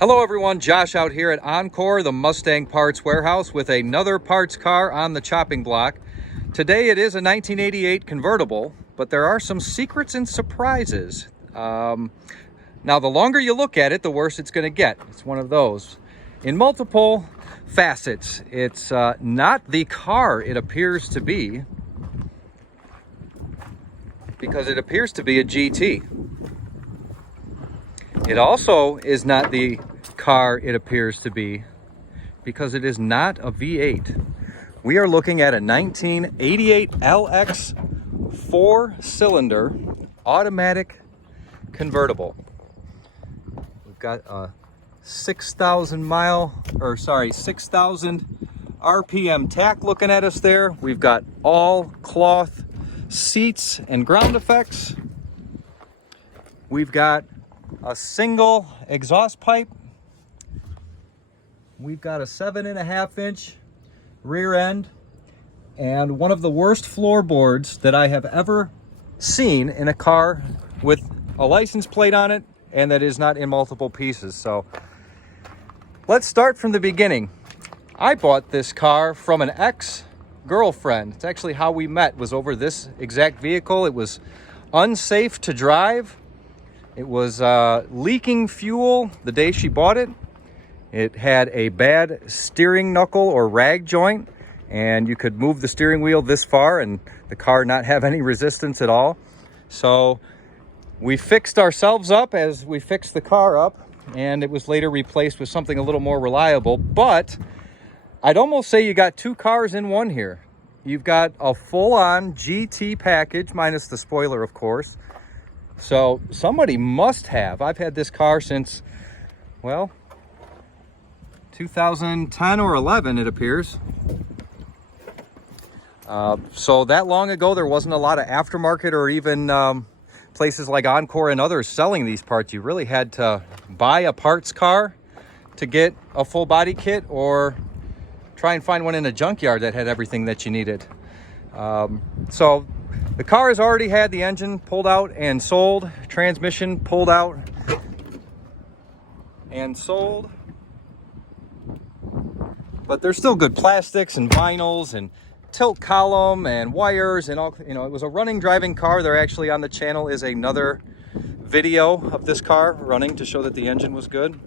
Hello everyone, Josh out here at Encore, the Mustang Parts Warehouse with another parts car on the chopping block. Today it is a 1988 convertible, but there are some secrets and surprises. Now the longer you look at it, the worse it's going to get. It's one of those. In multiple facets, it's not the car it appears to be, because it appears to be a GT. It also is not the car it appears to be because it is not a V8. We are looking at a 1988 LX 4-cylinder automatic convertible. We've got a 6,000 RPM tach looking at us there. We've got all cloth seats and ground effects. We've got a single exhaust pipe. We've got a 7.5-inch rear end and one of the worst floorboards that I have ever seen in a car with a license plate on it and that is not in multiple pieces. So let's start from the beginning. I bought this car from an ex-girlfriend. It's actually how we met, was over this exact vehicle. It was unsafe to drive. It was leaking fuel the day she bought it. It had a bad steering knuckle or rag joint, and you could move the steering wheel this far and the car not have any resistance at all. So we fixed ourselves up as we fixed the car up, and it was later replaced with something a little more reliable. But I'd almost say you got two cars in one here. You've got a full-on GT package, minus the spoiler, of course. So somebody must have. I've had this car since, well, 2010 or 11, it appears. So that long ago, there wasn't a lot of aftermarket or even places like Encore and others selling these parts. You really had to buy a parts car to get a full body kit, or try and find one in a junkyard that had everything that you needed. So the car has already had the engine pulled out and sold, transmission pulled out and sold. But there's still good plastics and vinyls and tilt column and wires and all. You know, it was a running, driving car. There actually on the channel is another video of this car running to show that the engine was good.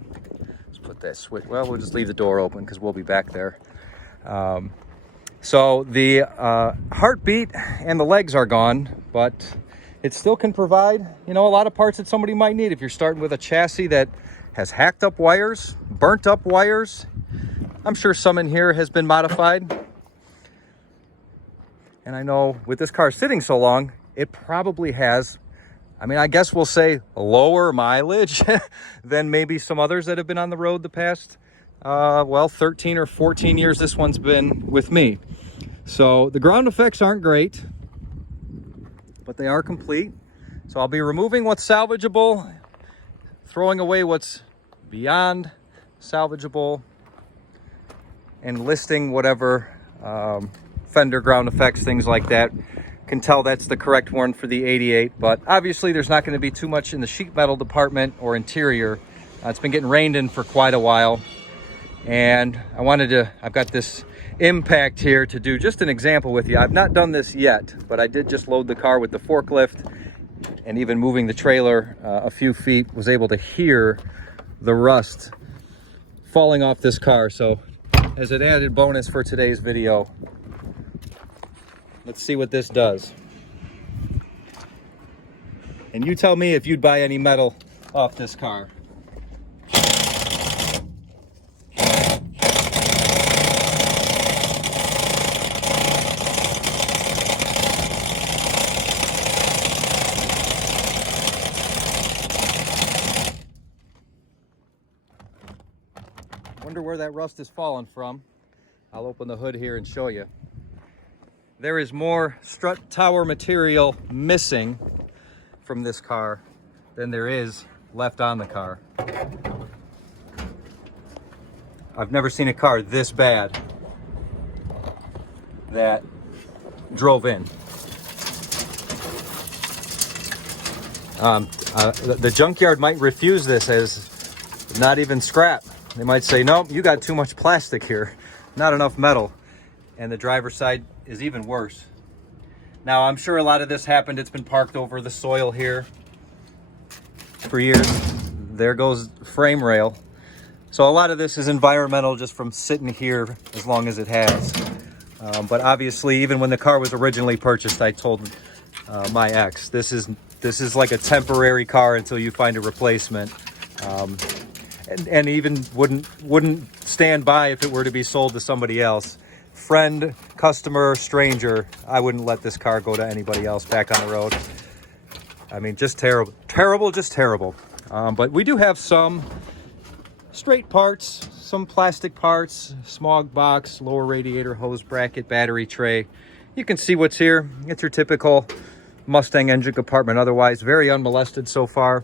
Let's put that switch. Well, we'll just leave the door open because we'll be back there. So the heartbeat and the legs are gone, but it still can provide, you know, a lot of parts that somebody might need if you're starting with a chassis that has hacked up wires, burnt up wires. I'm sure some in here has been modified. And I know with this car sitting so long, it probably has, I mean, I guess we'll say lower mileage than maybe some others that have been on the road the past, well, 13 or 14 years this one's been with me. So the ground effects aren't great, but they are complete. So I'll be removing what's salvageable, throwing away what's beyond salvageable, and listing whatever fender ground effects, things like that. Can tell that's the correct one for the 88, but obviously there's not going to be too much in the sheet metal department or interior. It's been getting rained in for quite a while, and I've got this impact here to do just an example with you. I've not done this yet, but I did just load the car with the forklift, and even moving the trailer a few feet, was able to hear the rust falling off this car. So as an added bonus for today's video, let's see what this does. And you tell me if you'd buy any metal off this car. Wonder where that rust is falling from. I'll open the hood here and show you. There is more strut tower material missing from this car than there is left on the car. I've never seen a car this bad that drove in. The junkyard might refuse this as Not even scrap. They might say, nope, you got too much plastic here, not enough metal. And the driver's side is even worse. Now, I'm sure a lot of this happened. It's been parked over the soil here for years. There goes frame rail. So a lot of this is environmental just from sitting here as long as it has. But obviously, even when the car was originally purchased, I told my ex, this is like a temporary car until you find a replacement. And even wouldn't stand by if it were to be sold to somebody else. Friend, customer, stranger, I wouldn't let this car go to anybody else back on the road. I mean, just terrible, just terrible. But we do have some straight parts, some plastic parts, smog box, lower radiator, hose bracket, battery tray. You can see what's here. It's your typical Mustang engine compartment, otherwise very unmolested so far.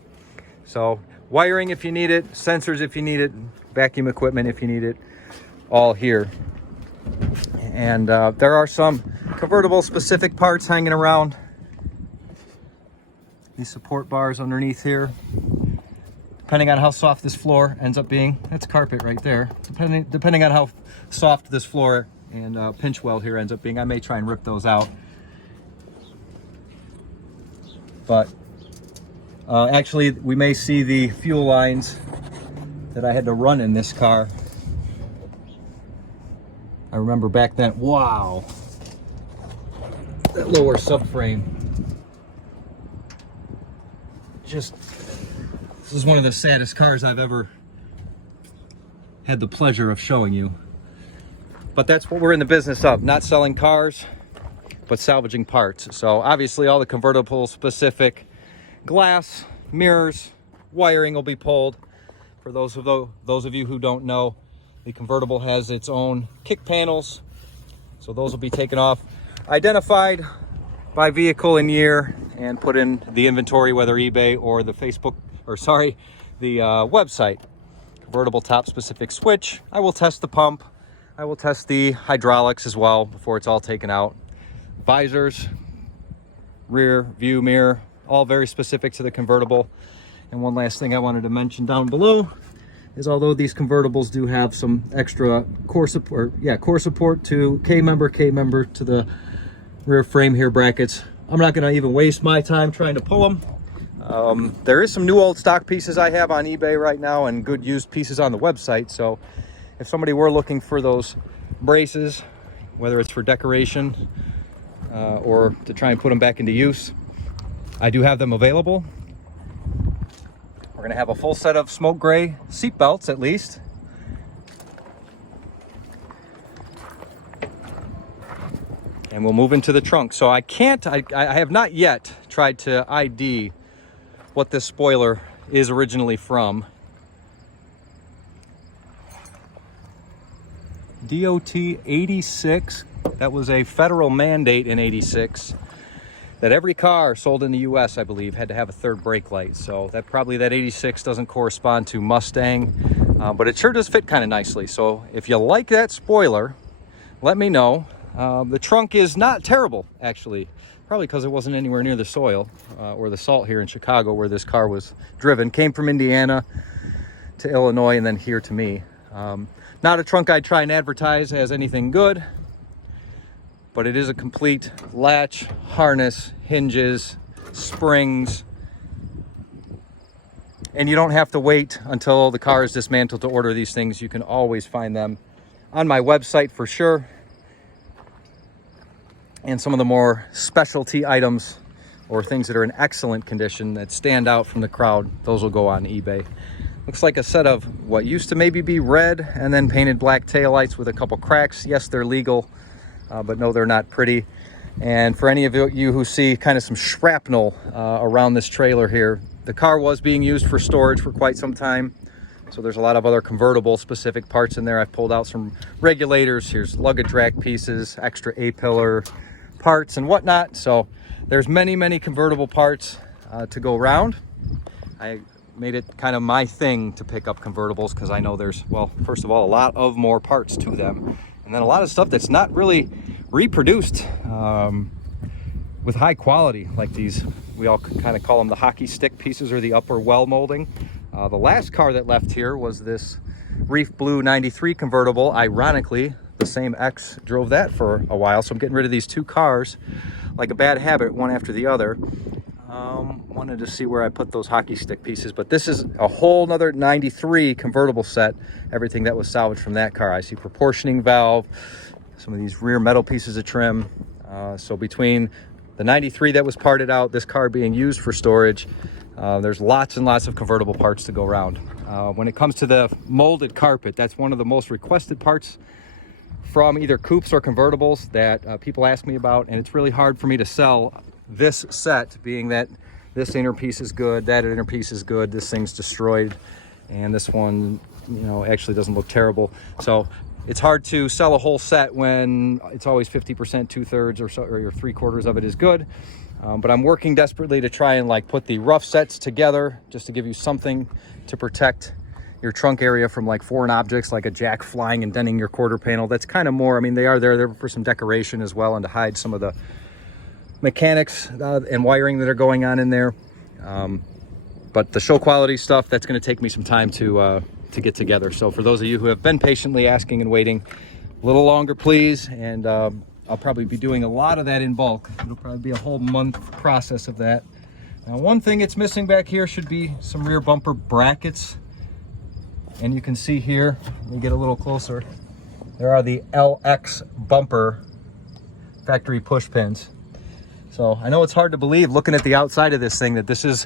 So wiring if you need it, sensors if you need it, vacuum equipment if you need it, all here. And there are some convertible specific parts hanging around. These support bars underneath here. Depending on how soft this floor ends up being, that's carpet right there. Depending on how soft this floor and pinch weld here ends up being, I may try and rip those out. But actually, we may see the fuel lines that I had to run in this car. I remember back then, wow, that lower subframe. Just, this is one of the saddest cars I've ever had the pleasure of showing you. But that's what we're in the business of, not selling cars, but salvaging parts. So obviously all the convertible specific glass, mirrors, wiring will be pulled. For those of you who don't know, the convertible has its own kick panels. So those will be taken off, identified by vehicle and year, and put in the inventory, whether eBay or the website. Convertible top specific switch. I will test the pump. I will test the hydraulics as well before it's all taken out. Visors, rear view mirror, all very specific to the convertible. And one last thing I wanted to mention down below is, although these convertibles do have some extra core support to K-member to the rear frame here brackets, I'm not going to even waste my time trying to pull them. There is some new old stock pieces I have on eBay right now and good used pieces on the website. So if somebody were looking for those braces, whether it's for decoration or to try and put them back into use, I do have them available. We're going to have a full set of smoke gray seat belts at least. And we'll move into the trunk. So I have not yet tried to ID what this spoiler is originally from. DOT 86, that was a federal mandate in 86 that every car sold in the US, I believe, had to have a third brake light. So that 86 doesn't correspond to Mustang, but it sure does fit kind of nicely. So if you like that spoiler, let me know. The trunk is not terrible, actually, probably because it wasn't anywhere near the soil or the salt here in Chicago where this car was driven. Came from Indiana to Illinois and then here to me. Not a trunk I'd try and advertise as anything good, but it is a complete latch, harness, hinges, springs, and you don't have to wait until the car is dismantled to order these things. You can always find them on my website for sure. And some of the more specialty items or things that are in excellent condition that stand out from the crowd, those will go on eBay. Looks like a set of what used to maybe be red and then painted black taillights with a couple cracks. Yes, they're legal, but no, they're not pretty. And for any of you who see kind of some shrapnel around this trailer here, the car was being used for storage for quite some time. So there's a lot of other convertible specific parts in there. I've pulled out some regulators. Here's luggage rack pieces, extra A-pillar parts and whatnot. So there's many convertible parts to go around. I made it kind of my thing to pick up convertibles because I know there's, well, first of all, a lot of more parts to them, and then a lot of stuff that's not really reproduced with high quality, like these, we all kind of call them the hockey stick pieces or the upper well molding. The last car that left here was this Reef Blue 93 convertible. Ironically, the same ex drove that for a while, so I'm getting rid of these two cars like a bad habit, one after the other. Wanted to see where I put those hockey stick pieces, but this is a whole nother 93 convertible set. Everything that was salvaged from that car. I see proportioning valve, some of these rear metal pieces of trim. So between the 93 that was parted out, this car being used for storage, there's lots and lots of convertible parts to go around. When it comes to the molded carpet, that's one of the most requested parts from either coupes or convertibles that people ask me about, and it's really hard for me to sell this set, being that this inner piece is good, that inner piece is good, this thing's destroyed, and this one, you know, actually doesn't look terrible. So it's hard to sell a whole set when it's always 50%, 2/3 or so, or 3/4 of it is good. But I'm working desperately to try and like put the rough sets together just to give you something to protect your trunk area from like foreign objects like a jack flying and denting your quarter panel. That's kind of more, I mean, they are there for some decoration as well and to hide some of the mechanics and wiring that are going on in there. But the show quality stuff, that's going to take me some time to get together. So for those of you who have been patiently asking and waiting, a little longer please, and I'll probably be doing a lot of that in bulk. It'll probably be a whole month process of that. Now, one thing it's missing back here should be some rear bumper brackets. And you can see here, let me get a little closer, there are the LX bumper factory push pins. So I know it's hard to believe looking at the outside of this thing that this is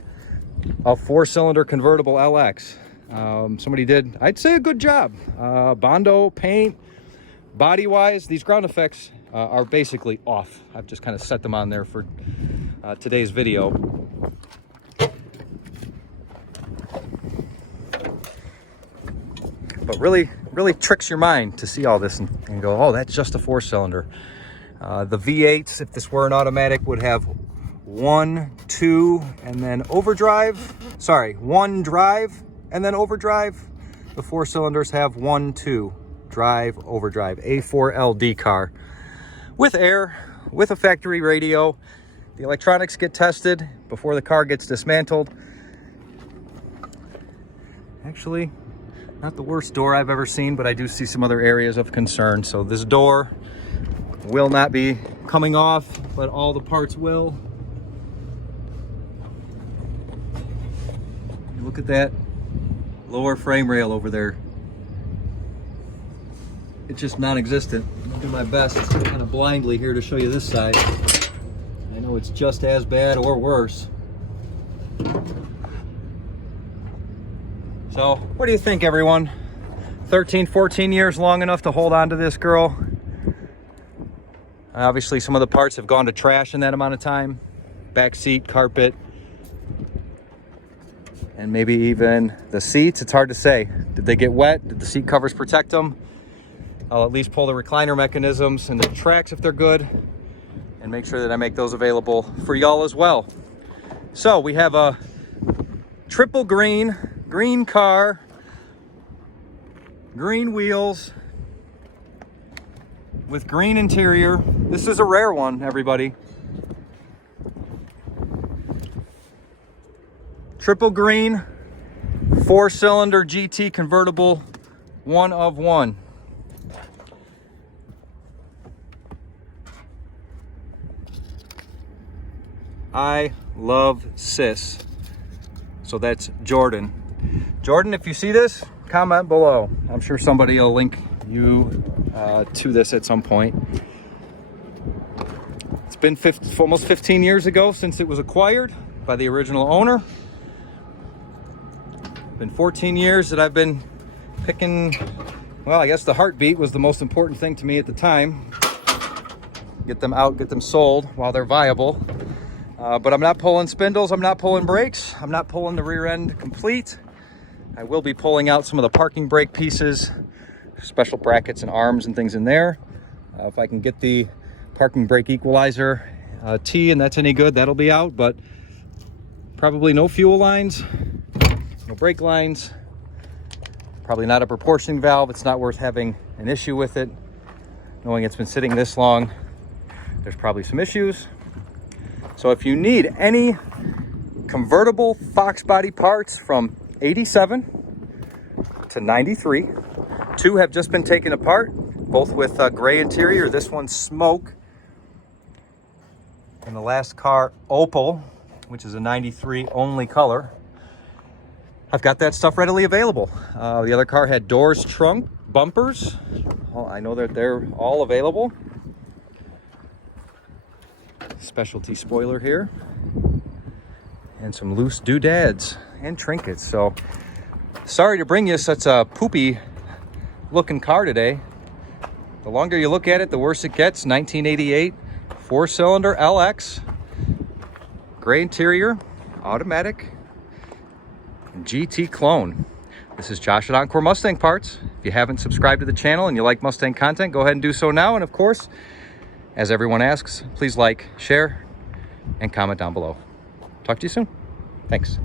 a 4-cylinder convertible LX. Somebody did, I'd say, a good job. Bondo, paint, body-wise, these ground effects are basically off. I've just kind of set them on there for today's video. But really tricks your mind to see all this and go, oh, that's just a 4-cylinder. The V8s, if this were an automatic, would have 1, 2, and then overdrive. Sorry, 1 drive and then overdrive. The 4-cylinders have 1, 2, drive, overdrive. A4LD car with air, with a factory radio. The electronics get tested before the car gets dismantled. Actually, not the worst door I've ever seen, but I do see some other areas of concern. So this door will not be coming off, but all the parts will. Look at that lower frame rail over there. It's just non-existent. I'll do my best kind of blindly here to show you this side. I know it's just as bad or worse. So what do you think, everyone? 13, 14 years, long enough to hold on to this girl. Obviously some of the parts have gone to trash in that amount of time. Back seat, carpet, and maybe even the seats. It's hard to say. Did they get wet? Did the seat covers protect them? I'll at least pull the recliner mechanisms and the tracks if they're good, and make sure that I make those available for y'all as well. So we have a triple green car, green wheels with green interior. This is a rare one, everybody. Triple green, 4-cylinder GT convertible, 1 of 1. I love sis. So that's Jordan. Jordan, if you see this, comment below. I'm sure somebody will link you to this at some point. It's been almost 15 years ago since it was acquired by the original owner. Been 14 years that I've been picking, well, I guess the heartbeat was the most important thing to me at the time. Get them out, get them sold while they're viable. But I'm not pulling spindles, I'm not pulling brakes, I'm not pulling the rear end complete. I will be pulling out some of the parking brake pieces, special brackets and arms and things in there. If I can get the parking brake equalizer T and that's any good, that'll be out, but probably no fuel lines, no brake lines, probably not a proportioning valve. It's not worth having an issue with it. Knowing it's been sitting this long, there's probably some issues. So if you need any convertible Foxbody parts from 87 to 93. 2 have just been taken apart, both with gray interior. This one's smoke. And the last car, opal, which is a 93 only color. I've got that stuff readily available. The other car had doors, trunk, bumpers. Well, I know that they're all available. Specialty spoiler here. And some loose doodads and trinkets. So, sorry to bring you such a poopy looking car today. The longer you look at it, the worse it gets. 1988 4-cylinder LX, gray interior, automatic, GT clone. This is Josh at Encore Mustang Parts. If you haven't subscribed to the channel and you like Mustang content, go ahead and do so now. And of course, as everyone asks, please like, share, and comment down below. Talk to you soon. Thanks.